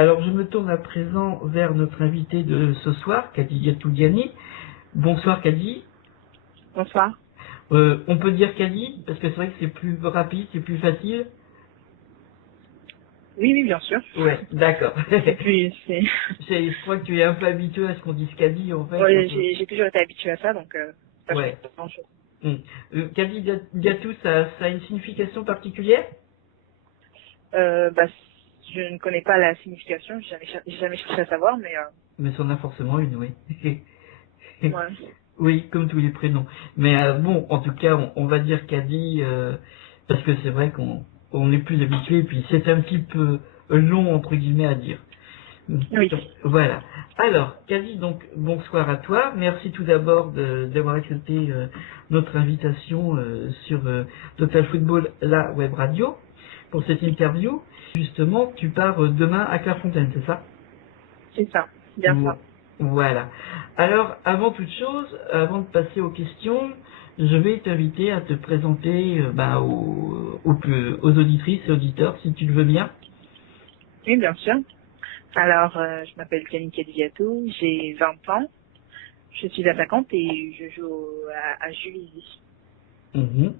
Alors, je me tourne à présent vers notre invité de ce soir, Kadi Gatoudiani. Bonsoir, Kadi. Bonsoir. On peut dire Kadi, parce que c'est vrai que c'est plus rapide, c'est plus facile. Oui, oui, bien sûr. Ouais, d'accord. Et puis, c'est... Je crois que tu es un peu habitué à ce qu'on dise Kadi, en fait. Ouais, j'ai toujours été habituée à ça, donc ça change Ouais. pas grand-chose. Kadi Gatou, ça a une signification particulière? Bah, je ne connais pas la signification, j'ai jamais cherché à savoir, mais Mais ça en a forcément une, oui. ouais. Oui, comme tous les prénoms. Mais bon, en tout cas, on va dire Kadi, parce que c'est vrai qu'on est plus habitué, et puis c'est un petit peu long, entre guillemets, à dire. Oui. Donc, voilà. Alors, Kadi, donc, bonsoir à toi. Merci tout d'abord d'avoir accepté notre invitation sur Total Football, la web radio, pour cette interview. Justement, tu pars demain à Clairefontaine, c'est ça? C'est ça, bien ça. Voilà. Alors, avant toute chose, avant de passer aux questions, je vais t'inviter à te présenter aux auditrices et auditeurs, si tu le veux bien. Oui, bien sûr. Alors, je m'appelle Camille Cadigatou, j'ai 20 ans, je suis attaquante et je joue à Juvisy. Mhm.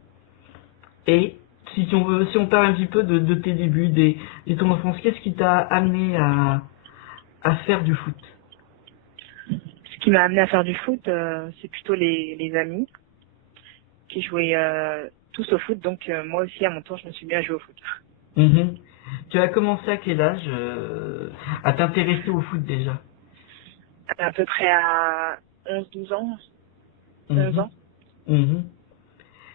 Et si on parle un petit peu de tes débuts, de ton enfance, qu'est-ce qui t'a amené à faire du foot? Ce qui m'a amené à faire du foot, c'est plutôt les amis qui jouaient tous au foot, donc moi aussi, à mon tour, je me suis mis à jouer au foot. Mhm. Tu as commencé à quel âge à t'intéresser au foot déjà? À peu près à 11-12 ans, 11 Mhm. ans. Mhm.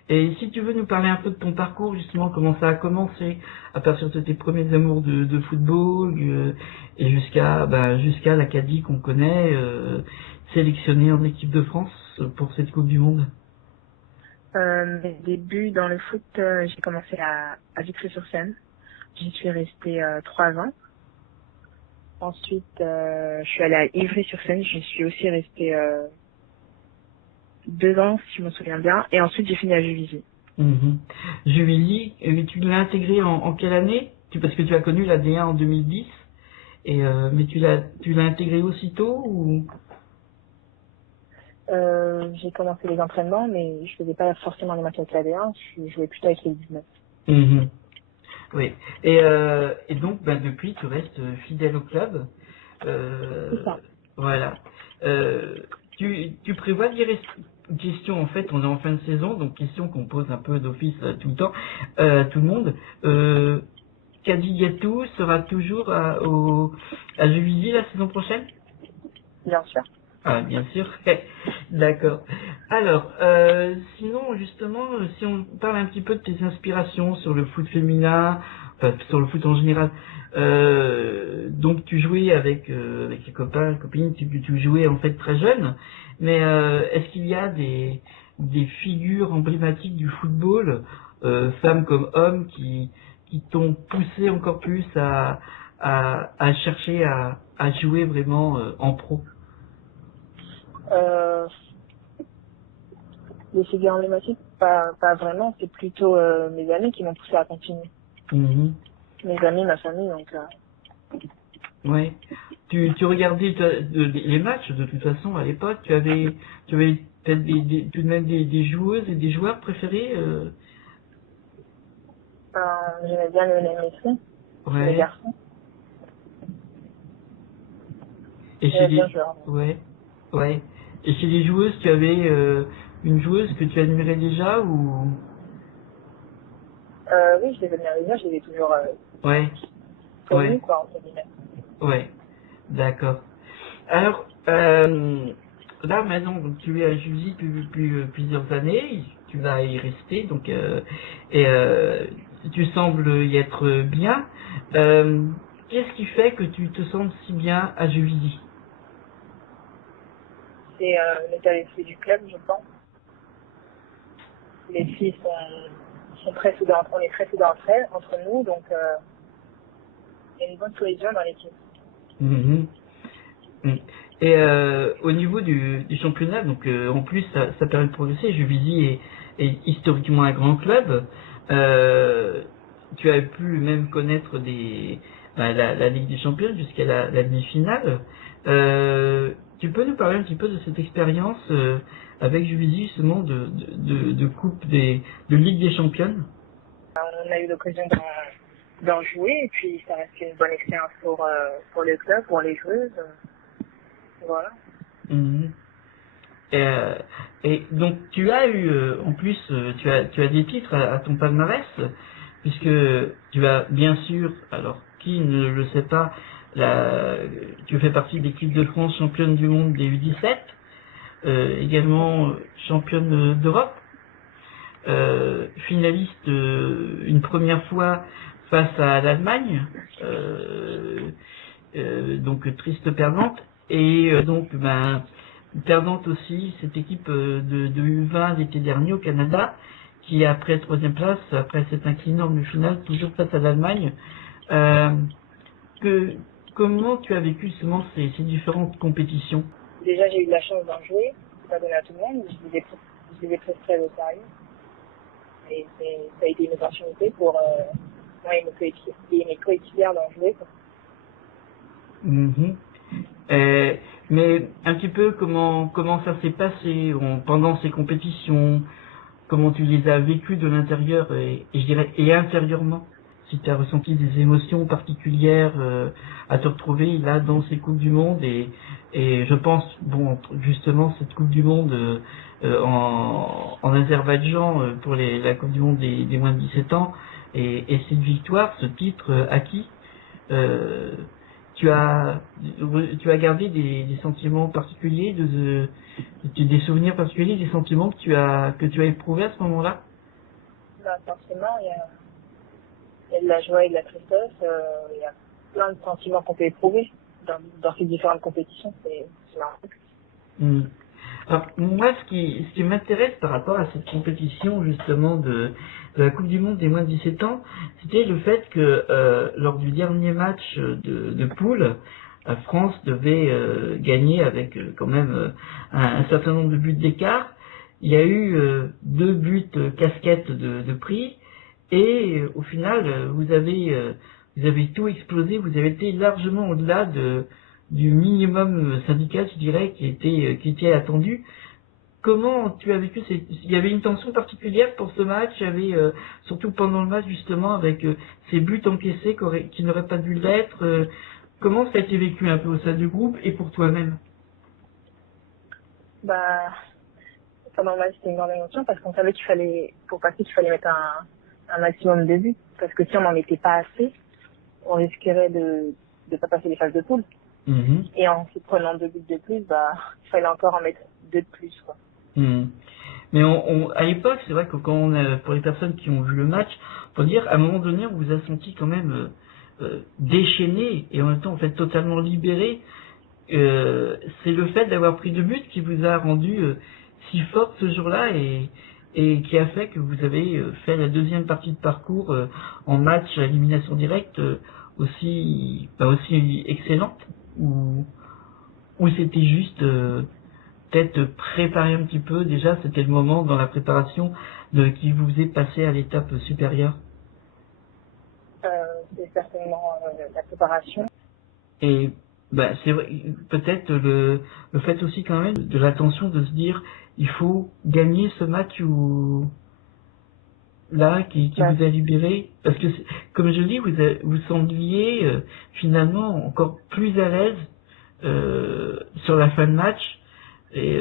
Et si tu veux nous parler un peu de ton parcours, justement, comment ça a commencé, à partir de tes premiers amours de football, et jusqu'à l'Acadie qu'on connaît, sélectionné en équipe de France pour cette Coupe du Monde. Mes débuts dans le foot, j'ai commencé à Vitry-sur-Seine. J'y suis restée 3 ans. Ensuite, je suis allée à Ivry-sur-Seine. J'y suis aussi restée 2 ans, si je me souviens bien. Et ensuite, j'ai fini à Juvisy. Mhm. Juvisy, tu l'as intégré en quelle année? Parce que tu as connu la D1 en 2010, mais tu l'as intégré aussitôt ou? J'ai commencé les entraînements, mais je faisais pas forcément les matchs avec la D1. Je jouais plutôt avec les 19. Mhm. Oui. Et donc, depuis, tu restes fidèle au club. C'est Euh, ça. voilà. Tu prévois d'y rester? Question, en fait, on est en fin de saison, donc question qu'on pose un peu d'office tout le temps, tout le monde. Kadi Gatou sera toujours à Juvisy la saison prochaine? Bien sûr. Ah, bien sûr. D'accord. Alors, sinon, justement, si on parle un petit peu de tes inspirations sur le foot féminin, enfin, sur le foot en général, donc tu jouais avec les copains, copines, tu jouais en fait très jeune, mais est-ce qu'il y a des figures emblématiques du football, femmes comme hommes, qui t'ont poussé encore plus à chercher à jouer vraiment en pro? Euh, les figures emblématiques, pas vraiment. C'est plutôt mes amis qui m'ont poussé à continuer. Mhm. Mes amis, ma famille, donc... Ouais. Tu regardais les matchs de toute façon à l'époque. Tu avais peut-être tout de même des joueuses et des joueurs préférés. J'aimais bien Lionel Messi, chez les Ouais. garçons. Et chez J'aimais bien les jouer. ouais ouais. Et chez les joueuses, tu avais une joueuse que tu admirais déjà ou Oui, je les admire bien, je les ai toujours ouais connus, ouais quoi, entre guillemets. ouais. D'accord. Alors, là maintenant, donc, tu es à Juvisy depuis plusieurs années, tu vas y rester, donc et tu sembles y être bien. Euh, Qu'est-ce qui fait que tu te sens si bien à Juvisy? C'est l'état d'esprit du club, je pense. Les filles sont très soudées, on est très soudés entre nous, donc il y a une bonne cohésion dans l'équipe. Mhm. Mm. Et au niveau du championnat, donc en plus ça permet de progresser. Juvisy est historiquement un grand club. Tu as pu même connaître la Ligue des Champions jusqu'à la demi-finale. Tu peux nous parler un petit peu de cette expérience avec Juvisy, justement, de coupe de Ligue des Champions? On a eu l'occasion d'en jouer et puis ça reste une bonne expérience pour le club, pour les joueuses. Voilà. Mhm. Et donc tu as eu en plus tu as des titres à ton palmarès puisque tu as bien sûr, alors qui ne le sait pas, tu fais partie de l'équipe de France championne du monde des U17, également championne d'Europe, finaliste une première fois face à l'Allemagne, donc triste perdante, et donc perdante aussi cette équipe de U20 l'été dernier au Canada, qui après troisième place, après cette inclinant en finale, toujours face à l'Allemagne. Euh, que, comment tu as vécu justement ces différentes compétitions? Déjà, j'ai eu la chance d'en jouer. C'est pas donné à tout le monde. Je les ai pris très au sérieux. Et ça a été une opportunité pour moi et mes coéquipières d'en jouer, quoi. Mhm. Mais un petit peu comment ça s'est passé pendant ces compétitions, comment tu les as vécues de l'intérieur et je dirais et intérieurement, si tu as ressenti des émotions particulières à te retrouver là dans ces coupes du monde et je pense bon justement cette coupe du monde en Azerbaïdjan pour la coupe du monde des moins de 17 ans et cette victoire, ce titre acquis. euh, tu as, tu as gardé des sentiments particuliers, des souvenirs particuliers, des sentiments que tu as éprouvés à ce moment-là? Bah, forcément, il y a de la joie et de la tristesse. Il y a plein de sentiments qu'on peut éprouver dans ces différentes compétitions. C'est marrant. Hmm. Alors, moi, ce qui m'intéresse par rapport à cette compétition, justement, de la Coupe du Monde des moins de 17 ans, c'était le fait que, lors du dernier match de poule, la France devait gagner avec quand même un certain nombre de buts d'écart. Il y a eu deux buts casquettes de prix, et au final, vous avez tout explosé, vous avez été largement au-delà du minimum syndical, je dirais, qui était attendu. Comment tu as vécu il y avait une tension particulière pour ce match, il y avait surtout pendant le match justement avec ces buts encaissés qui n'auraient pas dû l'être. Comment ça a été vécu un peu au sein du groupe et pour toi-même? Bah, pendant le match, c'était une grande émotion parce qu'on savait pour passer, qu'il fallait mettre un maximum de buts. Parce que si on n'en mettait pas assez, on risquerait de ne pas passer les phases de poule. Mhm. Et en se prenant deux buts de plus, bah, il fallait encore en mettre deux de plus, quoi. Mhm. Mais à l'époque, c'est vrai que pour les personnes qui ont vu le match, faut dire, à un moment donné, on vous a senti quand même déchaîné et en même temps, en fait, totalement libéré. C'est le fait d'avoir pris deux buts qui vous a rendu si forte ce jour-là et qui a fait que vous avez fait la deuxième partie de parcours en match à élimination directe aussi excellente ou c'était juste peut-être préparer un petit peu déjà, c'était le moment dans la préparation qui vous faisait passer à l'étape supérieure. C'est certainement la préparation. Et c'est vrai, peut-être le fait aussi quand même de l'attention de se dire il faut gagner ce match ou là qui Bah, vous a libéré parce que comme je dis vous sembliez finalement encore plus à l'aise sur la fin de match et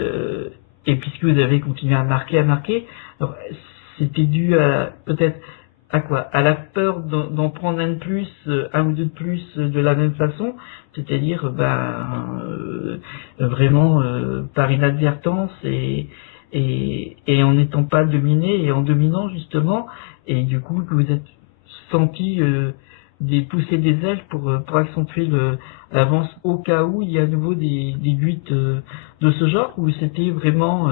et puisque vous avez continué à marquer alors, c'était dû à peut-être à quoi? À la peur d'en prendre un de plus, un ou deux de plus de la même façon, c'est-à-dire vraiment par inadvertance et en n'étant pas dominé et en dominant justement, et du coup que vous êtes senti pousser des ailes pour accentuer l'avance au cas où il y a à nouveau des buts de ce genre, ou c'était vraiment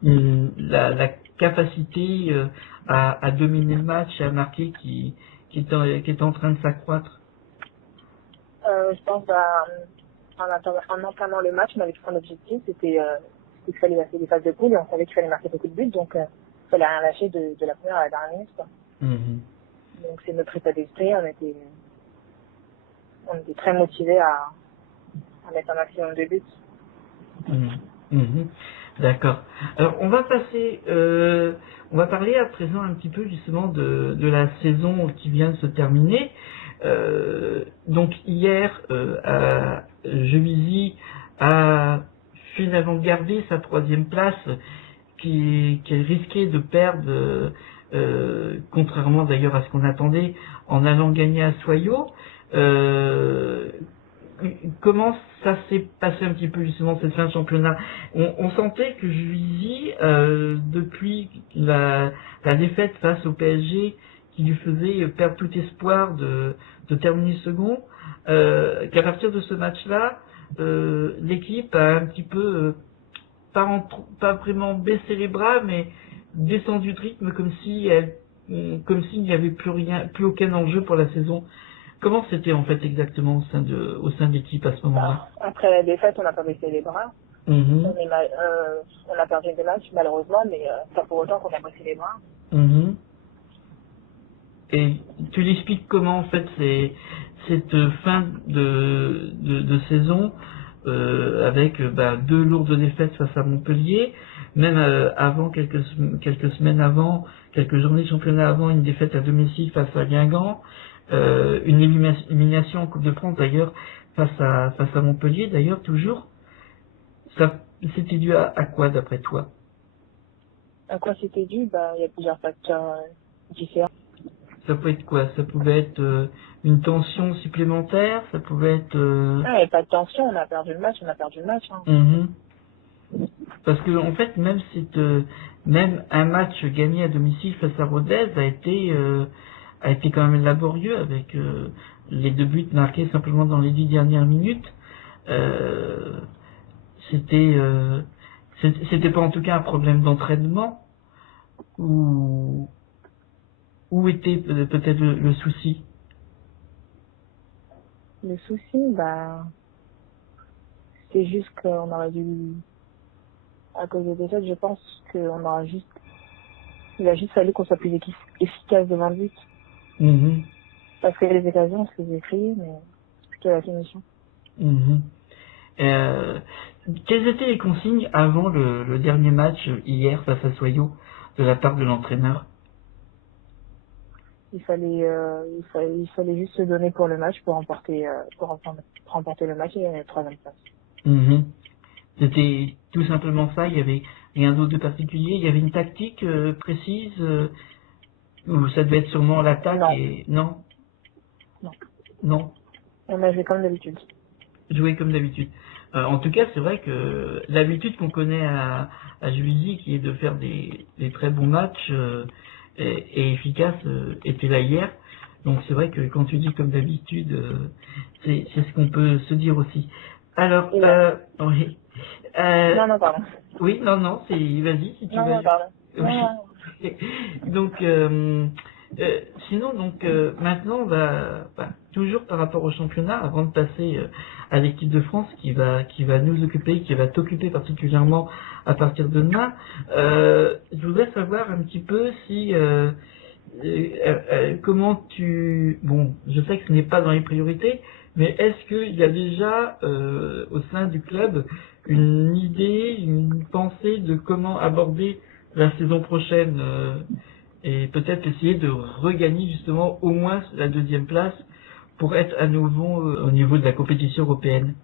la capacité à dominer le match et à marquer qui est en train de s'accroître. je pense en entamant le match, on avait tout un objectif, c'était qu'il fallait passer les phases de poule et on savait qu'il fallait marquer beaucoup de buts, donc il fallait rien lâcher de la première à la dernière minute, quoi. Mhm. Donc c'est notre état d'esprit, on était on était très motivés à mettre un maximum de buts. D'accord. Alors on va parler à présent un petit peu justement de la saison qui vient de se terminer. Donc hier, Juvisy a finalement gardé sa 3e place qu'elle risquait de perdre, contrairement d'ailleurs à ce qu'on attendait, en allant gagner à Soyaux. Comment ça s'est passé un petit peu justement cette fin de championnat? On sentait que Juvisy, depuis la défaite face au PSG, qui lui faisait perdre tout espoir de terminer second, qu'à partir de ce match-là, l'équipe a un petit peu, pas vraiment baissé les bras, mais descendu de rythme comme s'il n'y avait plus aucun enjeu pour la saison. Comment c'était en fait exactement au sein de l'équipe à ce moment-là? Après la défaite, on n'a pas baissé les bras. On a perdu des matchs malheureusement, mais pas pour autant qu'on a baissé les bras. Et tu l'expliques comment en fait cette fin de saison avec 2 lourdes défaites face à Montpellier, même avant quelques semaines avant, quelques journées de championnat avant, une défaite à domicile face à Guingamp, une élimination en Coupe de France d'ailleurs face à Montpellier d'ailleurs toujours. Ça c'était dû à quoi d'après toi? À quoi c'était dû? Il y a plusieurs facteurs différents. Ça peut être quoi? Ça pouvait être une tension supplémentaire, ça pouvait être... Non, il n'y avait pas de tension, on a perdu le match. Parce que en fait, même un match gagné à domicile face à Rodez a été quand même laborieux avec les 2 buts marqués simplement dans les 10 dernières minutes. C'était pas en tout cas un problème d'entraînement ou où était peut-être le souci? Le souci, c'est juste qu'on aurait dû, à cause de ça, je pense il a juste fallu qu'on soit plus efficace devant le but. Parce que les occasions, on se les écrit, mais c'était la finition. Quelles étaient les consignes avant le dernier match hier face à Soyaux de la part de l'entraîneur? Il fallait juste se donner pour le match, pour remporter le match et la 3e place. C'était tout simplement ça, il y avait rien d'autre de particulier, il y avait une tactique précise ou ça devait être sûrement l'attaque et... Non. On a joué comme d'habitude. Jouer comme d'habitude. En tout cas, c'est vrai que l'habitude qu'on connaît à Juvisy, qui est de faire des très bons matchs et efficaces, était là hier. Donc c'est vrai que quand tu dis comme d'habitude, c'est ce qu'on peut se dire aussi. Alors, oui. Non, pardon. Oui, non, vas-y si tu veux. Non, pardon. Oui. Donc, sinon, maintenant, on va, toujours par rapport au championnat, avant de passer à l'équipe de France qui va nous occuper, qui va t'occuper particulièrement à partir de demain, je voudrais savoir un petit peu si, comment bon, je sais que ce n'est pas dans les priorités, mais est-ce qu'il y a déjà au sein du club une idée, une pensée de comment aborder la saison prochaine et peut-être essayer de regagner justement au moins la 2e place pour être à nouveau au niveau de la compétition européenne?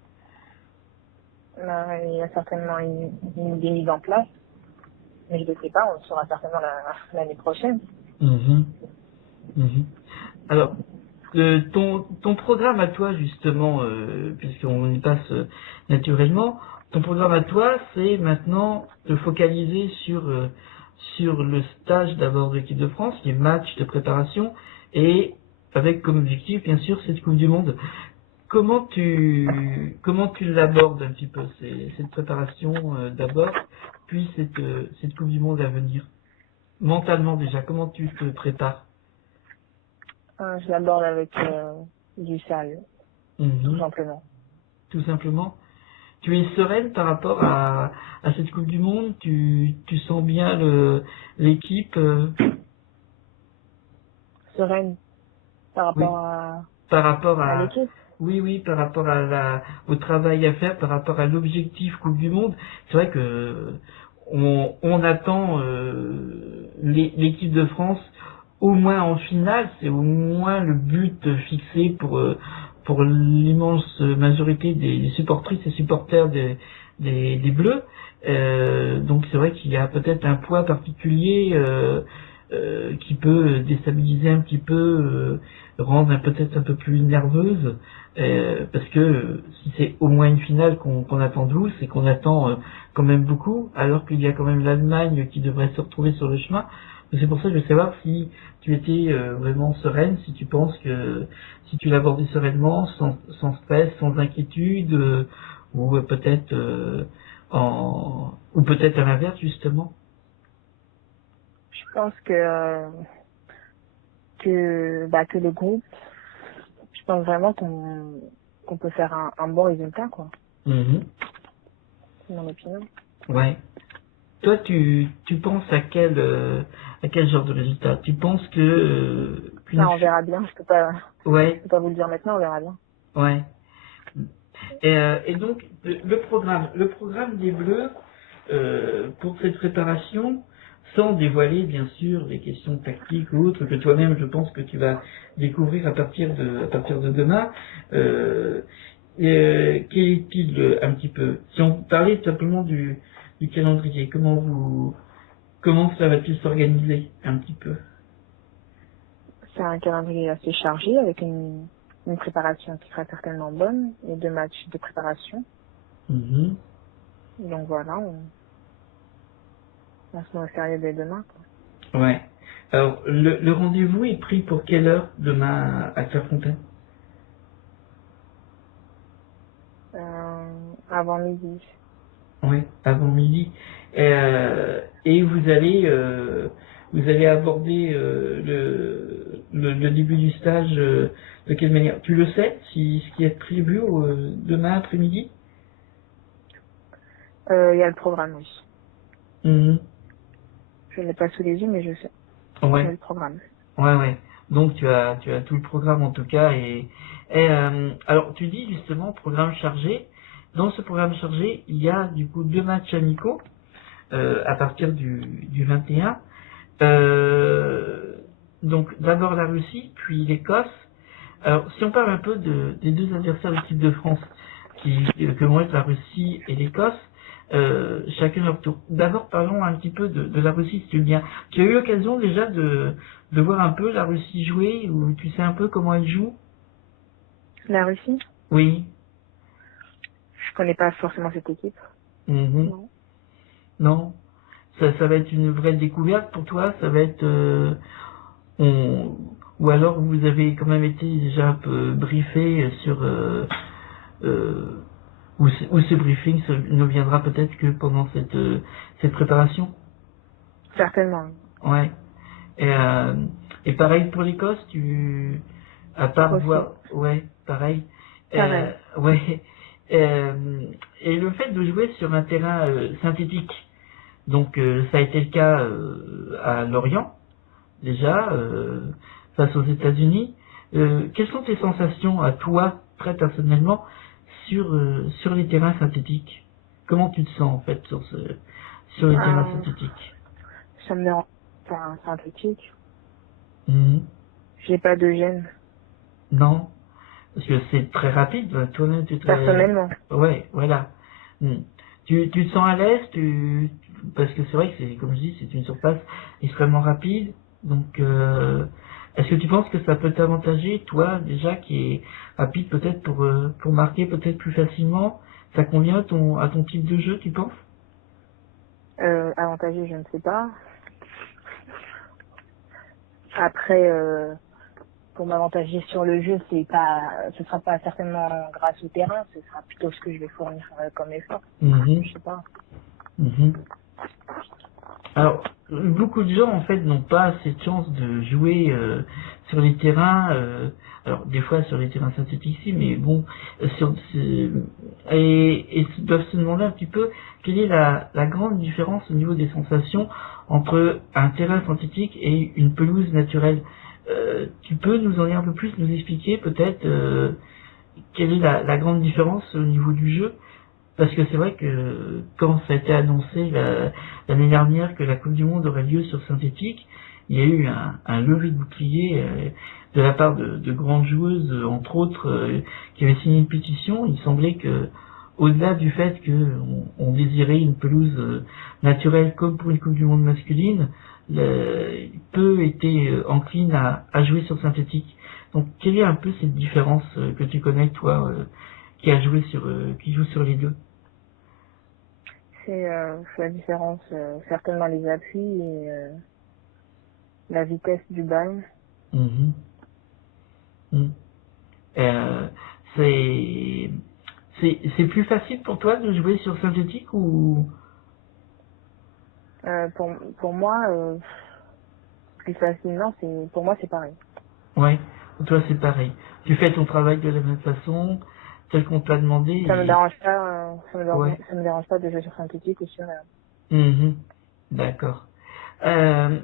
Il y a certainement une idée mise en place, mais je ne sais pas, on le saura certainement l'année prochaine. Alors, ton programme à toi justement, puisqu'on y passe naturellement, ton programme à toi, c'est maintenant de focaliser sur le stage d'abord de l'équipe de France, les matchs de préparation, et avec comme objectif, bien sûr, cette Coupe du Monde. Comment tu l'abordes un petit peu, cette préparation d'abord, puis cette Coupe du Monde à venir? Mentalement déjà, comment tu te prépares? Je l'aborde avec du sérieux, tout simplement. Tout simplement. Tu es sereine par rapport à cette Coupe du Monde? Tu sens bien l'équipe Sereine par Oui. rapport par rapport à à, l'équipe. oui, par rapport au travail à faire, par rapport à l'objectif Coupe du Monde, c'est vrai que on attend l'équipe de France au moins en finale, c'est au moins le but fixé pour l'immense majorité des supportrices et supporters des Bleus. Donc c'est vrai qu'il y a peut-être un poids particulier qui peut déstabiliser un petit peu, rendre peut-être un peu plus nerveuse, parce que si c'est au moins une finale qu'on attend de vous, c'est qu'on attend quand même beaucoup, alors qu'il y a quand même l'Allemagne qui devrait se retrouver sur le chemin. C'est pour ça que je veux savoir si tu étais vraiment sereine, si tu penses que si tu l'abordais sereinement, sans stress, sans inquiétude, ou peut-être ou peut-être à l'inverse justement. Je pense que le groupe, je pense vraiment qu'on peut faire un bon résultat, quoi. Mhm. C'est mon opinion. Ouais. Toi, tu penses à quel genre de résultat? Tu penses que Ça, on verra bien. Je ouais, peux pas vous le dire maintenant, on verra bien. ouais. Et donc le programme des Bleus pour cette préparation, sans dévoiler bien sûr les questions tactiques ou autres que toi-même je pense que tu vas découvrir à partir de demain. Euh, Quel est-il un petit peu? Si on parlait simplement du calendrier, comment ça va-t-il s'organiser un petit peu? C'est un calendrier assez chargé avec une préparation qui sera certainement bonne et 2 matchs de préparation. Mhm. Donc voilà, on se met au sérieux dès demain, quoi. Ouais. Alors, le rendez-vous est pris pour quelle heure demain à Clairefontaine? Avant midi. Oui, avant midi. Et vous allez aborder le début du stage de quelle manière? Tu le sais, ce qui est prévu demain après-midi? Il y a le programme, oui. Mhm. Je ne l'ai pas sous les yeux, mais je sais. Il y a Ouais, le programme. ouais. Donc tu as tout le programme en tout cas. Alors tu dis justement programme chargé. Dans ce programme chargé, il y a du coup 2 matchs amicaux à partir du 21. Euh, donc d'abord la Russie, puis l'Écosse. Alors si on parle un peu des 2 adversaires de l'équipe de France, que vont être la Russie et l'Écosse, chacun leur tour. D'abord parlons un petit peu de la Russie, si tu veux bien. Tu as eu l'occasion déjà de voir un peu la Russie jouer, ou tu sais un peu comment elle joue? La Russie, Oui. je connais pas forcément cette équipe. Mhm. Non. Non. Ça va être une vraie découverte pour toi, ça va être on- ou alors vous avez quand même été déjà un peu briefé sur euh, ou ce briefing ne viendra peut-être que pendant cette préparation. Certainement. Ouais. Et, euh, et pareil pour l'Écosse, à part Aussi. voir, ouais, pareil. Pareil. Ouais. Et le fait de jouer sur un terrain synthétique, donc ça a été le cas à Lorient déjà, face aux États-Unis. Quelles sont tes sensations à toi, très personnellement, sur les terrains synthétiques? Comment tu te sens en fait sur les terrains Euh, synthétiques? ça me dérange. Enfin, c'est un critique. Mhm. J'ai pas de gêne. Non, parce que c'est très rapide, toi-même tu te... Personnellement. Ouais, voilà. Mhm. Tu te sens à l'aise, parce que c'est vrai que c'est, comme je dis, c'est une surface extrêmement rapide, donc est-ce que tu penses que ça peut t'avantager, toi, déjà, qui est rapide peut-être pour marquer peut-être plus facilement? Ça convient à ton type de jeu, tu penses? Avantagé, je ne sais pas. Après, pour m'avantager sur le jeu, ce sera pas certainement grâce au terrain, ce sera plutôt ce que je vais fournir comme effort. Mhm, Je sais pas. mhm. Alors, beaucoup de gens en fait n'ont pas cette chance de jouer sur les terrains. Alors, des fois sur les terrains synthétiques, si, mais bon, et doivent se demander un petit peu quelle est la grande différence au niveau des sensations entre un terrain synthétique et une pelouse naturelle. Tu peux nous en dire un peu plus, nous expliquer peut-être quelle est la grande différence au niveau du jeu? Parce que c'est vrai que quand ça a été annoncé l'année dernière que la Coupe du Monde aurait lieu sur synthétique, il y a eu un lever de bouclier de la part de grandes joueuses, entre autres, qui avaient signé une pétition. Il semblait que, au-delà du fait qu'on désirait une pelouse naturelle comme pour une Coupe du Monde masculine, peu étaient enclines à jouer sur synthétique. Donc, quelle est un peu cette différence que tu connais, toi, qui joue sur les deux? C'est la différence, certainement les appuis et la vitesse du balle. Mhm. Mhm. Euh, c'est c'est plus facile pour toi de jouer sur synthétique ou Pour moi, plus facilement, pour moi c'est pareil. ouais, pour toi c'est pareil. Tu fais ton travail de la même façon, tel qu'on t'a demandé Ça me et dérange pas, ouais. ça me dérange pas de jouer sur synthétique ou sur. Mhm. D'accord. Euh,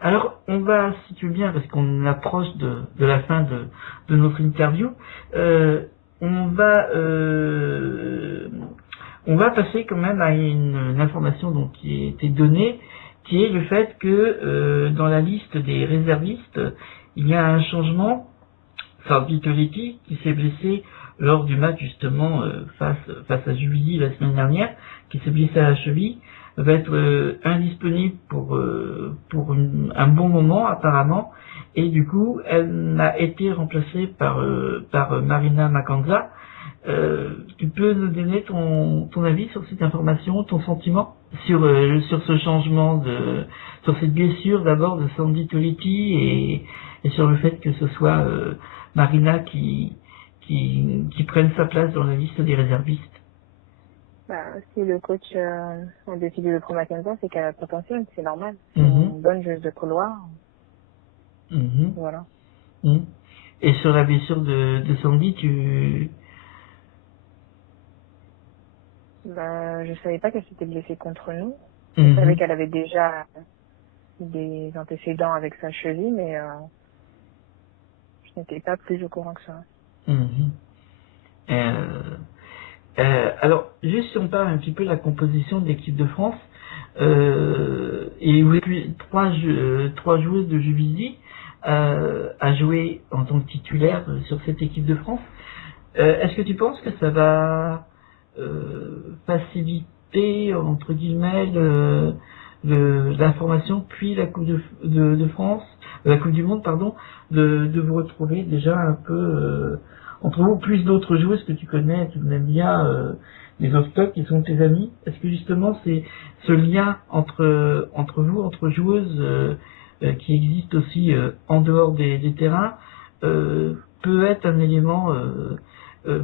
alors, on va, si tu veux bien, parce qu'on approche de la fin de notre interview, euh, on va on va passer quand même à une information donc, qui a été donnée, qui est le fait que dans la liste des réservistes, il y a un changement. Sardi Toletti, qui s'est blessé lors du match justement face à Jubilly la semaine dernière, qui s'est blessé à la cheville, va être indisponible un bon moment apparemment, et du coup elle a été remplacée par Marina Makanza. Tu peux nous donner ton avis sur cette information, ton sentiment sur ce changement sur cette blessure d'abord de Sandy Toletti et sur le fait que ce soit Marina qui prenne sa place dans la liste des réservistes. Bah, si le coach a décidé de prendre Mackenzie, c'est qu'elle a le potentiel, c'est normal. C'est Mhm, une bonne joueuse de couloir, mhm, voilà. mhm. Et sur la blessure de Sandy, tu... Bah, je savais pas qu'elle s'était blessée contre nous. Je savais Mhm, qu'elle avait déjà des antécédents avec sa cheville, mais je n'étais pas plus au courant que ça. mhm. Euh, alors, juste si on parle un petit peu de la composition de l'équipe de France, et vous avez trois joueuses de Juvisy à jouer en tant que titulaire sur cette équipe de France. Est-ce que tu penses que ça va faciliter, entre guillemets, la formation, puis la Coupe de France, la Coupe du Monde, pardon, de vous retrouver déjà un peu entre vous, plus d'autres joueuses que tu connais, tu aimes bien, les autres clubs qui sont tes amis. Est-ce que justement c'est ce lien entre vous, entre joueuses qui existe aussi en dehors des terrains, peut être un élément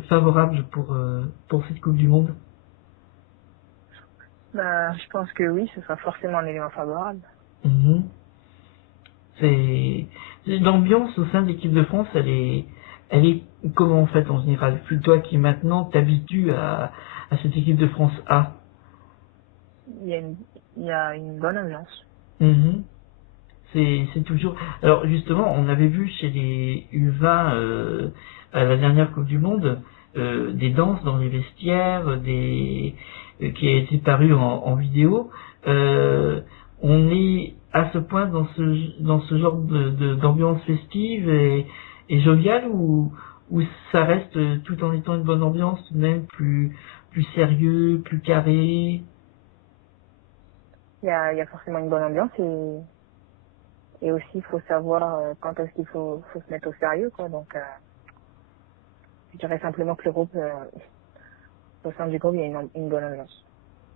favorable pour cette Coupe du Monde? Bah, je pense que oui, ce sera forcément un élément favorable. Mhm. C'est l'ambiance au sein de l'équipe de France, elle est comment en fait en général? Plus toi qui maintenant t'habitues à cette équipe de France A. Il y a une, il y a une bonne ambiance. Mhm. C'est toujours. Alors justement, on avait vu chez les U20 à la dernière Coupe du Monde des danses dans les vestiaires, qui a été paru en vidéo. Euh, on est à ce point dans ce genre d'ambiance festive et joviale ou ça reste tout en étant une bonne ambiance, tout de même plus sérieux, plus carré. Il y a forcément une bonne ambiance et aussi il faut savoir quand est-ce qu'il faut se mettre au sérieux, quoi. Donc, je dirais simplement que le groupe, au sein du groupe, il y a une bonne ambiance.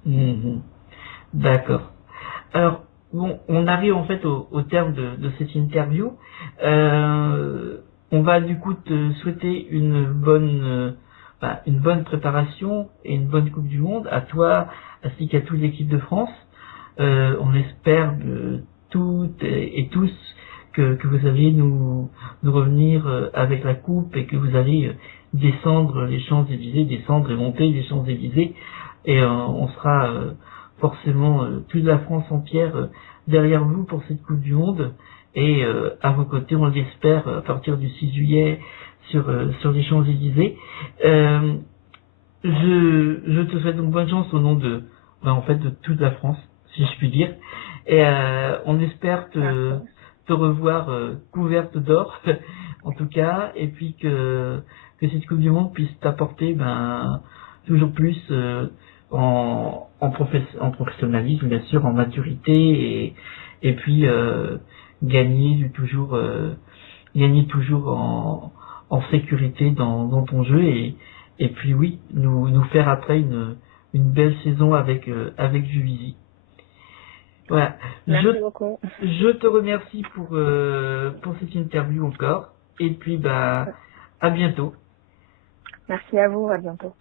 Mhm. D'accord. Alors, bon, on arrive en fait au terme de cette interview. On va du coup te souhaiter une bonne préparation et une bonne Coupe du Monde à toi ainsi qu'à toute l'équipe de France. On espère de toutes et tous que vous allez nous revenir avec la coupe et que vous allez descendre les Champs-Élysées, descendre et monter les Champs-Élysées et on sera forcément toute la France entière derrière vous pour cette Coupe du Monde et à vos côtés, on l'espère, à partir du 6 juillet sur les Champs-Élysées. Je te souhaite donc bonne chance au nom en fait, de toute la France, si je puis dire. Et on espère te revoir couverte d'or, en tout cas, et puis que cette Coupe du Monde puisse t'apporter toujours plus en professionnalisme, bien sûr, en maturité, et puis gagner toujours en sécurité dans ton jeu, et puis oui, nous faire après une belle saison avec Juvisy. Voilà. Merci beaucoup. Je te remercie pour cette interview encore. Et puis, à bientôt. Merci à vous, à bientôt.